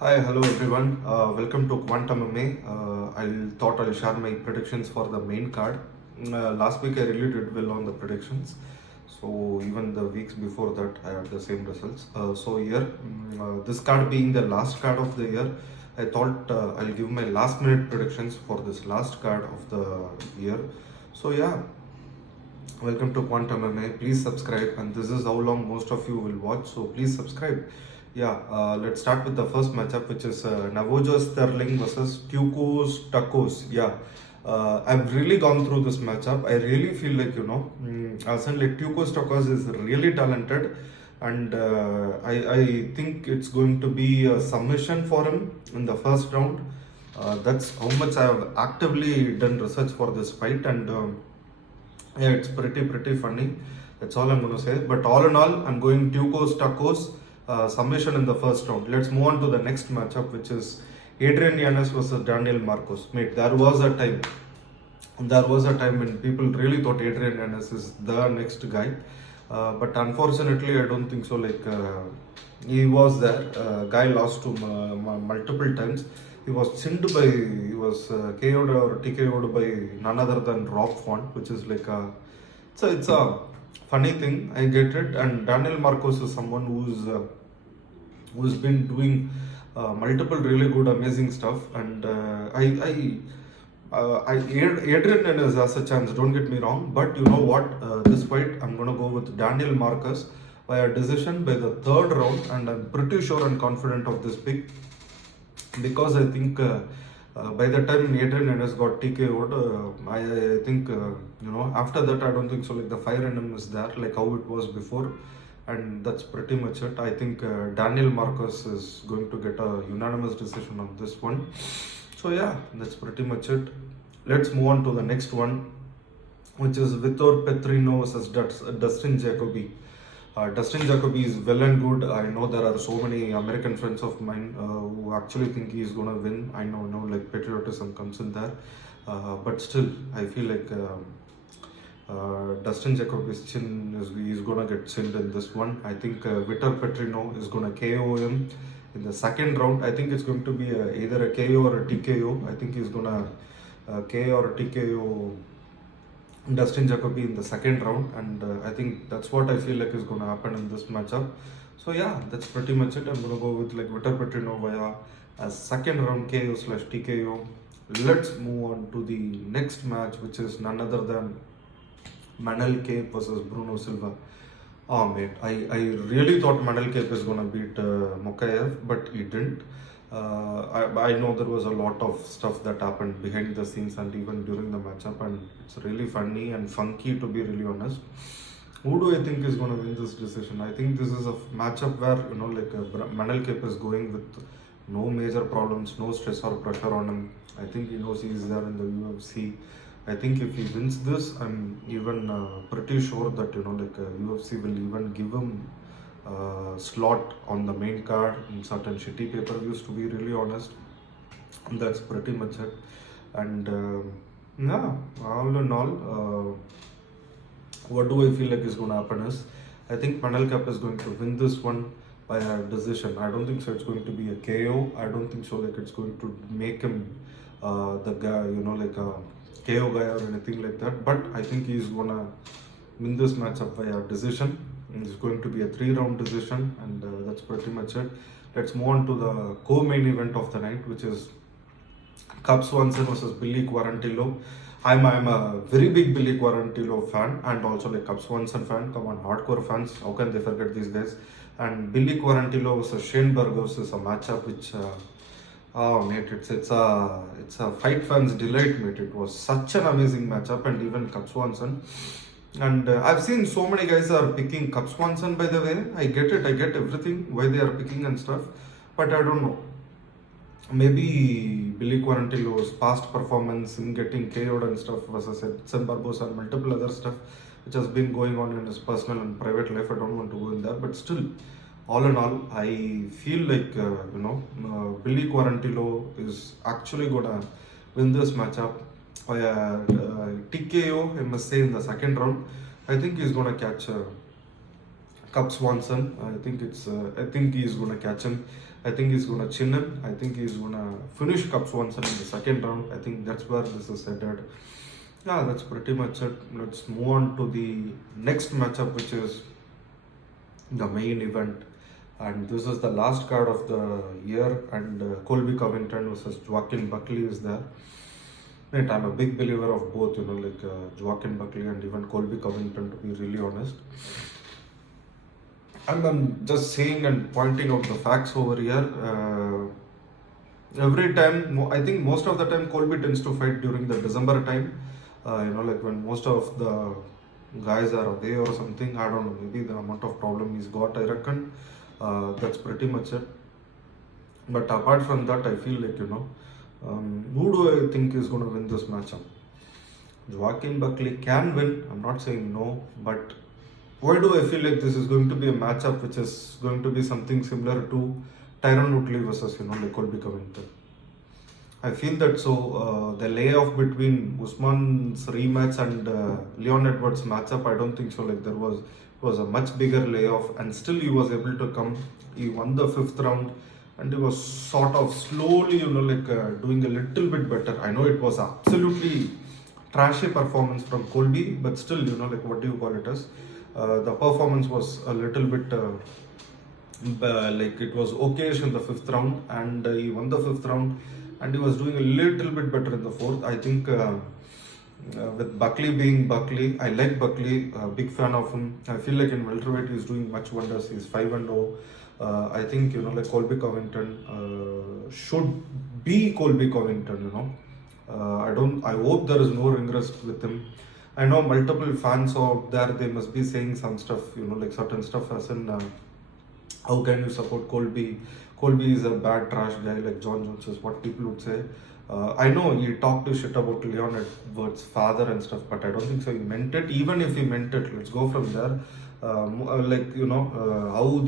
Hi, hello everyone. Welcome to QuantMMA. I'll share my predictions for the main card. Last week I really did well on the predictions, so even the weeks before that I had the same results. So here, this card being the last card of the year, I thought I'll give my last minute predictions for this last card of the year. So yeah, welcome to QuantMMA. Please subscribe, and this is how long most of you will watch. So please subscribe. Yeah, let's start with the first matchup, which is Navajo Stirling versus Tokkos. Yeah, I've really gone through this matchup. I really feel like like Tokkos is really talented, and I think it's going to be a submission for him in the first round. That's how much I have actively done research for this fight, and yeah, it's pretty funny. That's all I'm going to say. But all in all, I'm going Tokkos submission in the first round. Let's move on to the next matchup, which is Adrian Yanez versus Daniel Marcos. Mate, there was a time when people really thought Adrian Yanez is the next guy. But unfortunately, I don't think so. He was there. Guy lost to multiple times. He was KO'd or TKO'd by none other than Rob Font, which is it's a funny thing. I get it. And Daniel Marcos is someone who's been doing multiple really good, amazing stuff. And Adrian Yanez has a chance. Don't get me wrong, but you know what? This fight, I'm gonna go with Daniel Marcos by a decision by the third round, and I'm pretty sure and confident of this pick because I think by the time Adrian Yanez got TKO'd, I think after that I don't think so. Like the fire in him is there, like how it was before, and that's pretty much it. I think Daniel Marcos is going to get a unanimous decision on this one. So yeah, that's pretty much it. Let's move on to the next one, which is Vitor Petrino versus Dustin Jacoby. Dustin Jacoby is well and good. I know there are so many American friends of mine who actually think he's gonna win. I know, like patriotism comes in there, but still, I feel like Dustin Jacoby's chin he's gonna get chinned in this one. I think Vitor Petrino is gonna KO him in the second round. I think it's going to be either a KO or a TKO. I think he's gonna KO or TKO Dustin Jacoby in the second round, and I think that's what I feel like is going to happen in this matchup. So yeah, that's pretty much it. I'm going to go with like Vitor Petrino via a second round KO/TKO. Let's move on to the next match, which is none other than Manel Kape versus Bruno Silva. Oh mate, I really thought Manel Kape is going to beat Mokaev, but he didn't. I know there was a lot of stuff that happened behind the scenes and even during the matchup, and it's really funny and funky, to be really honest. Who do I think is going to win this decision? I think this is a matchup where Manel Kape is going with no major problems, no stress or pressure on him. I think he knows he is there in the UFC. I think if he wins this, I'm even pretty sure that UFC will even give him slot on the main card in certain shitty pay-per-views, to be really honest. That's pretty much it. And yeah, all in all, what do I feel like is going to happen is I think Manel Kape is going to win this one by a decision. I don't think so it's going to be a KO. I don't think so like it's going to make him the guy, a KO guy or anything like that. But I think he's going to win this matchup by a decision. It's going to be a 3-round decision, and that's pretty much it. Let's move on to the co-main event of the night, which is Swanson versus Billy Quarantillo. I'm a very big Billy Quarantillo fan and also like Swanson fan. Come on, hardcore fans. How can they forget these guys? And Billy Quarantillo versus Shane Burgos is a matchup which, mate, it's a fight fans delight, mate. It was such an amazing matchup, and even Swanson. And I've seen so many guys are picking Swanson, by the way. I get it, I get everything, why they are picking and stuff. But I don't know. Maybe Billy Quarantillo's past performance in getting KO'd and stuff versus Edson Barbosa and multiple other stuff which has been going on in his personal and private life. I don't want to go in there. But still, all in all, I feel like, Billy Quarantillo is actually going to win this matchup by a TKO, I must say, in the second round. I think he's going to catch Cup Swanson. I think he's gonna catch him. I think he's gonna chin him. I think he's gonna finish Cup Swanson in the second round. I think that's where this is headed. Yeah, that's pretty much it. Let's move on to the next matchup, which is the main event. And this is the last card of the year. And Colby Covington versus Joaquin Buckley is there. Right, I'm a big believer of both, Joaquin Buckley and even Colby Covington, to be really honest. And I'm just saying and pointing out the facts over here. Every time, I think most of the time, Colby tends to fight during the December time. When most of the guys are away or something. I don't know, maybe the amount of problem he's got, I reckon. That's pretty much it. But apart from that, I feel like, who do I think is going to win this matchup? Joaquin Buckley can win. I'm not saying no, but why do I feel like this is going to be a matchup which is going to be something similar to Tyron Woodley versus, Colby Covington? I feel that the layoff between Usman's rematch and Leon Edwards matchup, I don't think so. Like there was a much bigger layoff, and still he was able to come. He won the 5th round, and he was sort of slowly, doing a little bit better. I know it was absolutely trashy performance from Colby, but still, what do you call it as? The performance was a little bit it was okayish in the 5th round, and he won the 5th round, and he was doing a little bit better in the 4th. I think with Buckley being Buckley, I like Buckley, big fan of him. I feel like in welterweight he's doing much wonders. He's 5-0. I think Colby Covington should be Colby Covington. I hope there is no regrets with him. I know multiple fans out there, they must be saying some stuff, certain stuff as in how can you support Colby? Colby is a bad trash guy, like John Jones is what people would say. I know he talked to shit about Leon Edwards' father and stuff, but I don't think so he meant it. Even if he meant it, let's go from there. How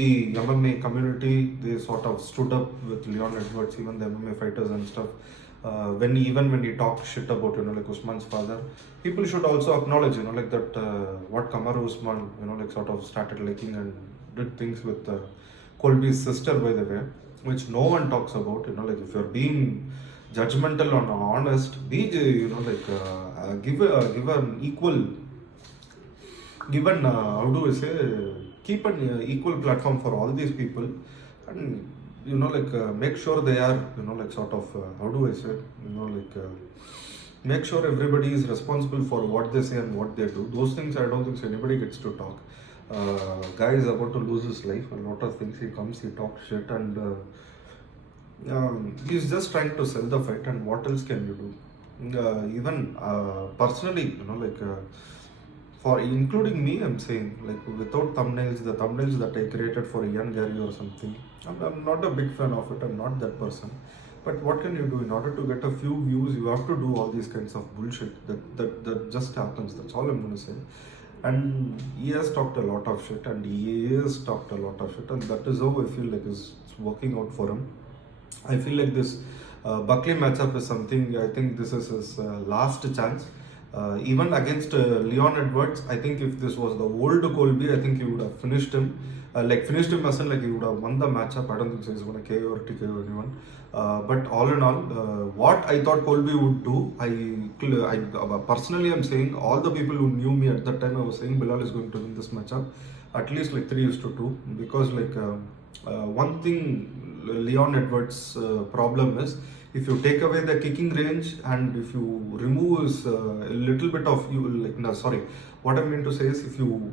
the MMA community, they sort of stood up with Leon Edwards, even the MMA fighters and stuff. When he talked shit about Usman's father, people should also acknowledge what Kamaru Usman sort of started liking and did things with Colby's sister, by the way, which no one talks about. If you're being judgmental or honest, be give an equal, keep an equal platform for all these people, and make sure they are make sure everybody is responsible for what they say and what they do. Those things I don't think so anybody gets to talk. Guy is about to lose his life. A lot of things he comes, he talks shit, and he's just trying to sell the fight. And what else can you do? Even personally, for including me, I'm saying, without thumbnails, the thumbnails that I created for Ian Gary or something, I'm not a big fan of it. I'm not that person. But what can you do? In order to get a few views, you have to do all these kinds of bullshit. That just happens. That's all I'm going to say. And he has talked a lot of shit, and that is how I feel like it's working out for him. I feel like this Buckley matchup is something, I think this is his last chance. Even against Leon Edwards, I think if this was the old Colby, I think he would have finished him. Finished him as in he would have won the matchup. I don't think so he's going to KO or TKO anyone. But all in all, what I thought Colby would do, I personally am saying, all the people who knew me at that time, I was saying Bilal is going to win this matchup, at least 3-2, because one thing Leon Edwards' problem is, if you take away the kicking range and if you remove his a little bit of what I mean to say is, if you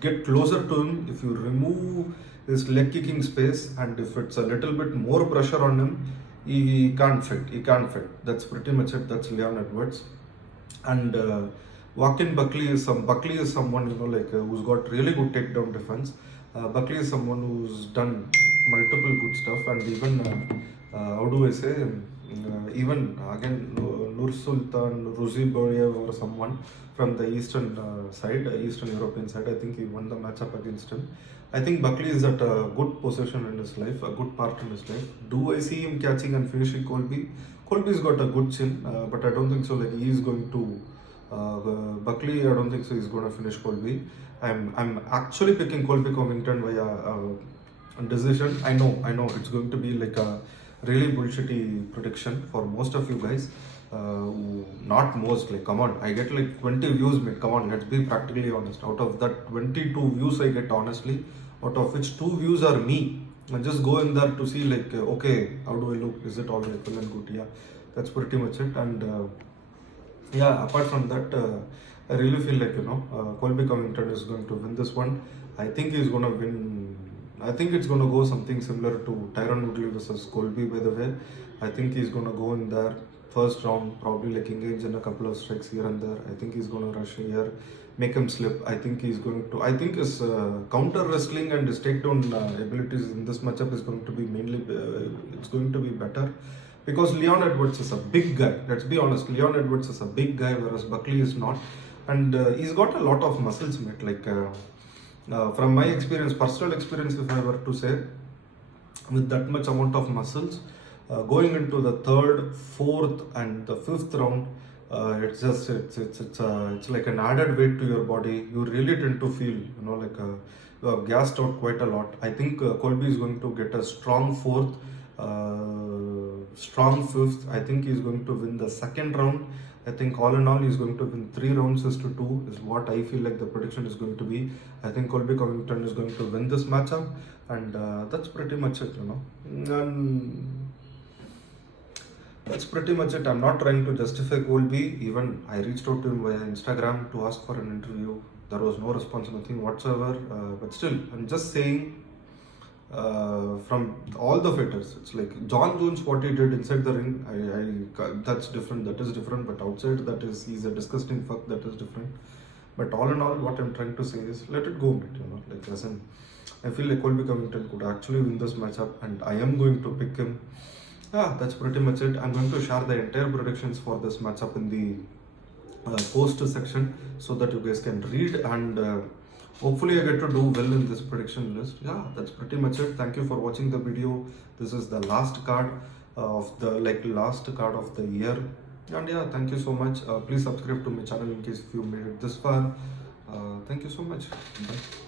get closer to him, if you remove his leg kicking space, and if it's a little bit more pressure on him, he can't fit. That's pretty much it. That's Leon Edwards. And Joaquin Buckley is someone who's got really good takedown defense. Buckley is someone who's done multiple good stuff, and even even again Nur Sultan Ruziboyev or someone from the Eastern European side, I think he won the matchup against him. I think Buckley is at a good position in his life, a good part in his life. Do I see him catching and finishing Colby? Colby's got a good chin, but I don't think so he is going to Buckley, I don't think so. He's gonna finish Colby. I'm actually picking Colby Covington via decision. I know it's going to be like a really bullshitty prediction for most of you guys. Not most, like come on, I get like 20 views, mate. Come on, let's be practically honest. Out of that 22 views I get, honestly, out of which 2 views are me. I just go in there to see like okay, how do I look? Is it all like well and good? Yeah, that's pretty much it. And yeah, apart from that, I really feel like Colby Covington is going to win this one. I think he's gonna win. I think it's gonna go something similar to Tyron Woodley versus Colby. By the way, I think he's gonna go in there first round, probably like engage in a couple of strikes here and there. I think he's gonna rush here, make him slip. I think he's going to. I think his counter wrestling and his takedown abilities in this matchup is going to be mainly. It's going to be better. Because Leon Edwards is a big guy. Let's be honest. Leon Edwards is a big guy, whereas Buckley is not, and he's got a lot of muscles, mate. Like from my experience, personal experience, if I were to say, with that much amount of muscles, going into the third, fourth, and the fifth round, it's like an added weight to your body. You really tend to feel, like you have gassed out quite a lot. I think Colby is going to get a strong fourth. Strong fifth. I think he's going to win the second round. I think all in all he's going to win 3 rounds to 2 is what I feel like the prediction is going to be. I think Colby Covington is going to win this matchup, and that's pretty much it. And that's pretty much it. I'm not trying to justify Colby. Even I reached out to him via Instagram to ask for an interview. There was no response, nothing whatsoever. But still, I'm just saying. From all the fighters, it's like John Jones, what he did inside the ring, that's different, that is different, but outside, that is, he's a disgusting fuck, that is different. But all in all, what I'm trying to say is, let it go, mate, like listen, I feel like Colby Covington could actually win this matchup, and I am going to pick him. Yeah, that's pretty much it. I'm going to share the entire predictions for this matchup in the post section, so that you guys can read, and hopefully I get to do well in this prediction list. Yeah, that's pretty much it. Thank you for watching the video. This is the last card of the last card of the year. And yeah, thank you so much. Please subscribe to my channel in case if you made it this far. Thank you so much. Bye.